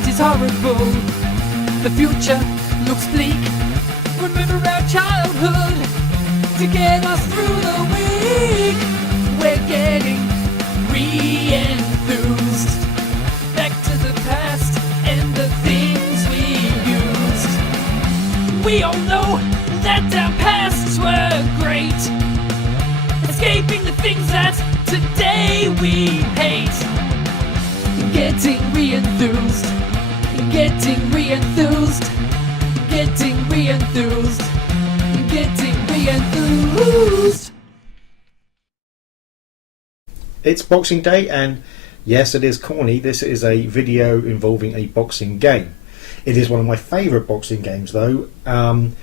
present is horrible. The future looks bleak. Remember our childhood to get us through the week. We're getting re-enthused. Back to the past and the things we used. We all know that our pasts were great, escaping the things that today we hate. Getting re-enthused, getting re-enthused, getting re-enthused, getting re-enthused. It's Boxing Day, and yes, it is Corny. This is a video involving a boxing game. It is one of my favourite boxing games though, and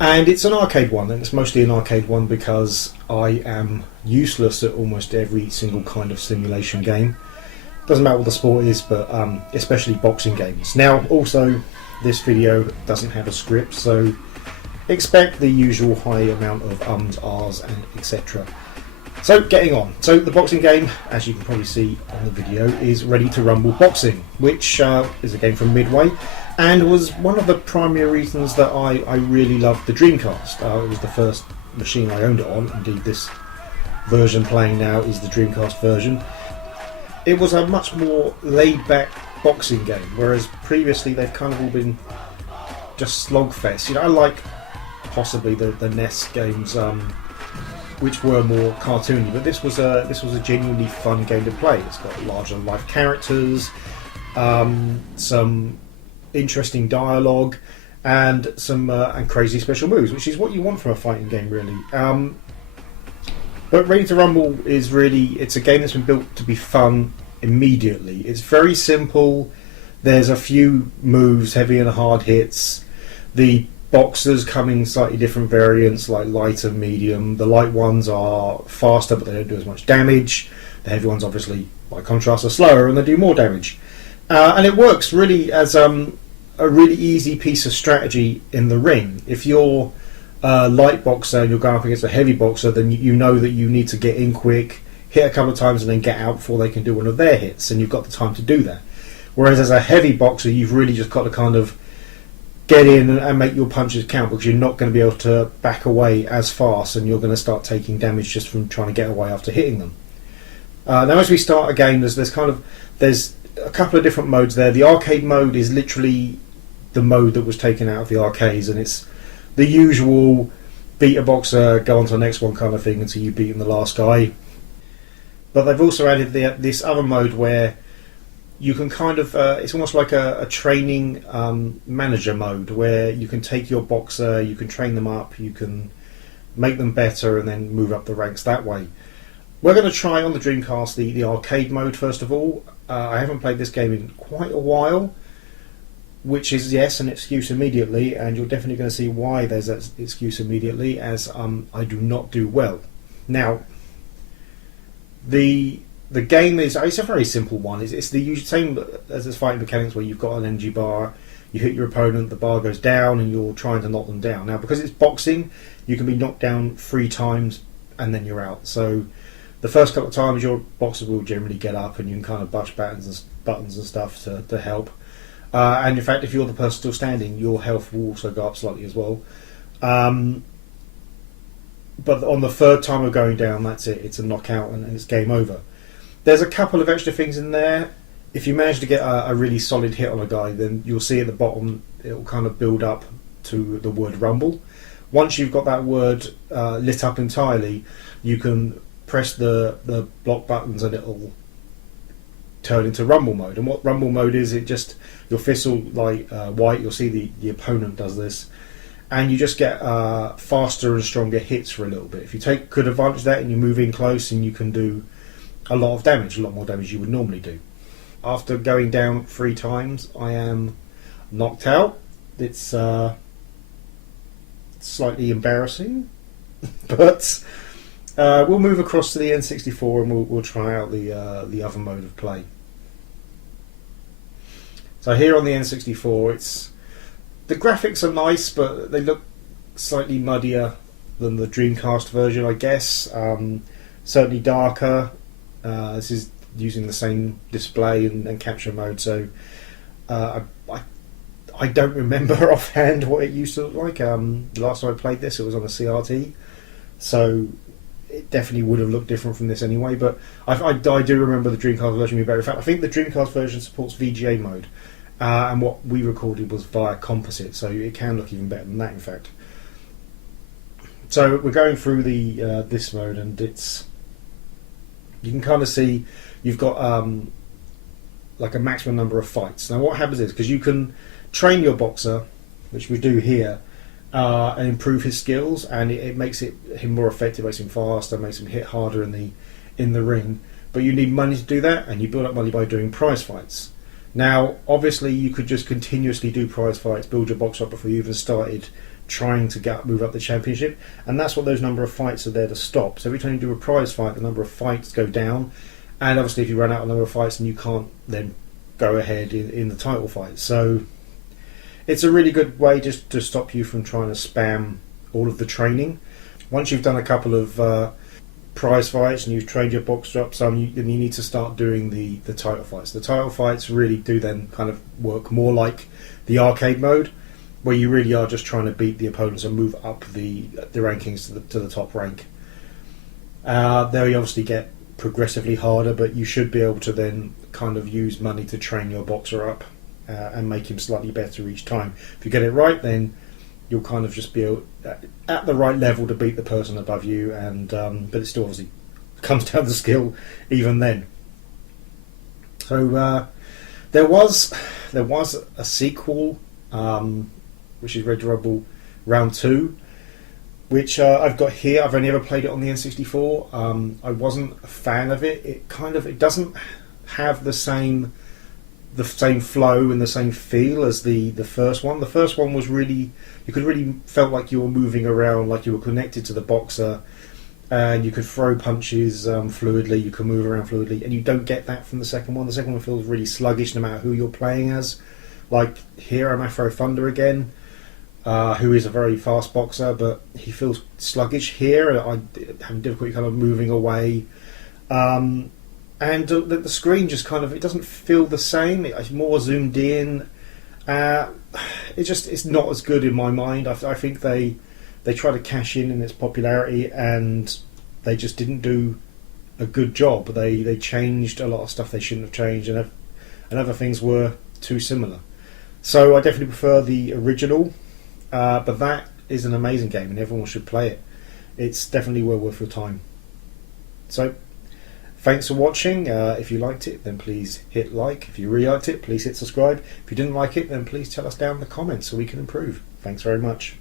it's an arcade one, and it's mostly an arcade one because I am useless at almost every single kind of simulation game. Doesn't matter what the sport is, but especially boxing games. Now also, this video doesn't have a script, so expect the usual high amount of ums, ahs and etc. So getting on. So the boxing game, as you can probably see on the video, is Ready to Rumble Boxing, which is a game from Midway, and was one of the primary reasons that I really loved the Dreamcast. It was the first machine I owned it on. Indeed, this version playing now is the Dreamcast version. It was a much more laid-back boxing game, whereas previously they've kind of all been just slogfest. You know, I like possibly the NES games, which were more cartoony, but this was a genuinely fun game to play. It's got larger-than-life characters, some interesting dialogue, and some and crazy special moves, which is what you want from a fighting game, really. But Ready to Rumble is it's a game that's been built to be fun immediately. It's very simple. There's a few moves, heavy and hard hits. The boxers come in slightly different variants, like light and medium. The light ones are faster, but they don't do as much damage. The heavy ones, obviously, by contrast, are slower and they do more damage. And it works really as a really easy piece of strategy in the ring. If you're light boxer and you're going up against a heavy boxer, then you know that you need to get in quick, hit a couple of times and then get out before they can do one of their hits, and you've got the time to do that. Whereas as a heavy boxer, you've really just got to kind of get in and make your punches count, because you're not going to be able to back away as fast, and you're going to start taking damage just from trying to get away after hitting them. Now as we start a game, there's a couple of different modes there. The arcade mode is literally the mode that was taken out of the arcades, and it's the usual beat a boxer, go on to the next one kind of thing until you've beaten the last guy. But they've also added this other mode where you can kind of, it's almost like a training manager mode, where you can take your boxer, you can train them up, you can make them better and then move up the ranks that way. We're going to try on the Dreamcast the arcade mode first of all. I haven't played this game in quite a while, which is, yes, an excuse immediately, and you're definitely going to see why there's that excuse immediately, as I do not do well. Now, the game it's a very simple one. It's the usual same as its fighting mechanics, where you've got an energy bar, you hit your opponent, the bar goes down, and you're trying to knock them down. Now, because it's boxing, you can be knocked down 3 times and then you're out. So the first couple of times your boxer will generally get up, and you can kind of push buttons and stuff to help. And in fact, if you're the person still standing, your health will also go up slightly as well. But on the 3rd time of going down, that's it. It's a knockout and it's game over. There's a couple of extra things in there. If you manage to get a really solid hit on a guy, then you'll see at the bottom it will kind of build up to the word Rumble. Once you've got that word lit up entirely, you can press the block buttons and it'll turn into Rumble mode. And what Rumble mode is, it just, your fists will light white. You'll see the opponent does this, and you just get faster and stronger hits for a little bit. If you take good advantage of that and you move in close, and you can do a lot of damage, a lot more damage you would normally do. After going down 3 times, I am knocked out. It's slightly embarrassing, but we'll move across to the N64 and we'll try out the other mode of play. So here on the N64, the graphics are nice, but they look slightly muddier than the Dreamcast version, I guess. Certainly darker. This is using the same display and capture mode, so I don't remember offhand what it used to look like. The last time I played this, it was on a CRT, so it definitely would have looked different from this anyway. But I do remember the Dreamcast version being better. In fact, I think the Dreamcast version supports VGA mode, and what we recorded was via composite, so it can look even better than that, in fact. So we're going through the this mode, and you can kind of see you've got like a maximum number of fights. Now what happens is, because you can train your boxer, which we do here, and improve his skills, and it makes him more effective, makes him faster, makes him hit harder in the ring. But you need money to do that, and you build up money by doing prize fights. Now obviously you could just continuously do prize fights, build your boxer up before you even started trying to move up the championship, and that's what those number of fights are there to stop. So every time you do a prize fight, the number of fights go down, and obviously if you run out of number of fights, then you can't then go ahead in the title fight. So it's a really good way just to stop you from trying to spam all of the training. Once you've done a couple of prize fights and you've trained your boxer up some, then you need to start doing the title fights. The title fights really do then kind of work more like the arcade mode, where you really are just trying to beat the opponents and move up the rankings to the top rank. They obviously get progressively harder, but you should be able to then kind of use money to train your boxer up and make him slightly better each time. If you get it right, then you'll kind of just be able, at the right level to beat the person above you, and but it still obviously comes down to skill even then. So there was a sequel, which is Red Rebel Round 2, which I've got here. I've only ever played it on the N64. I wasn't a fan of it. It doesn't have the same flow and the same feel as the first one. The first one was really, you could really felt like you were moving around, like you were connected to the boxer, and you could throw punches fluidly, you could move around fluidly, and you don't get that from the second one. The second one feels really sluggish no matter who you're playing as. Like here, I'm Afro Thunder again, who is a very fast boxer, but he feels sluggish here. I'm having difficulty kind of moving away. And the screen just kind of, it doesn't feel the same. It's more zoomed in. It's not as good in my mind. I think they try to cash in its popularity, and they just didn't do a good job. They changed a lot of stuff they shouldn't have changed, and other things were too similar. So I definitely prefer the original, but that is an amazing game and everyone should play it. It's definitely well worth your time. So thanks for watching. If you liked it, then please hit like. If you really liked it, please hit subscribe. If you didn't like it, then please tell us down in the comments so we can improve. Thanks very much.